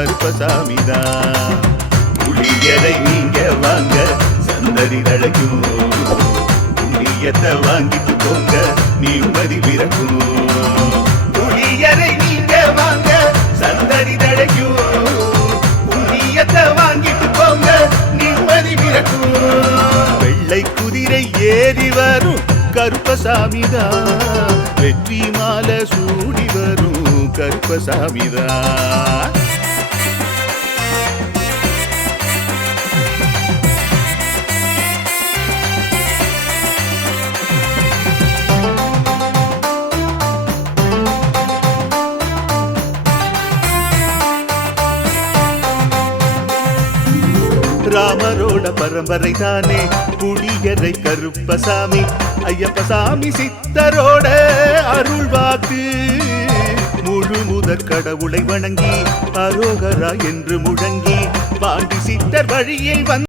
கருப்பசாமிதான். புளியரை நீங்க வாங்க சந்ததி தழைக்கும், புண்ணியத்தை வாங்கிட்டு போங்க நிம்மதி பிறக்கும். புளியரை நீங்க வாங்க சந்ததி தழைக்கும், புண்ணியத்தை வாங்கிட்டு போங்க நிம்மதி பிறக்கும். வெள்ளை குதிரை ஏறி வரும் கருப்பசாமிதான், வெற்றி மாலை சூடி வரும் கருப்பசாமிதான். ராமரோட பரம்பரை தானே புளியரை கருப்பசாமி, ஐயப்பசாமி சித்தரோட அருள்வாக்கு. முழு முதற் கடவுளை வணங்கி அரோகரா என்று முழங்கி பாண்டி சித்தர் வழியில் வந்து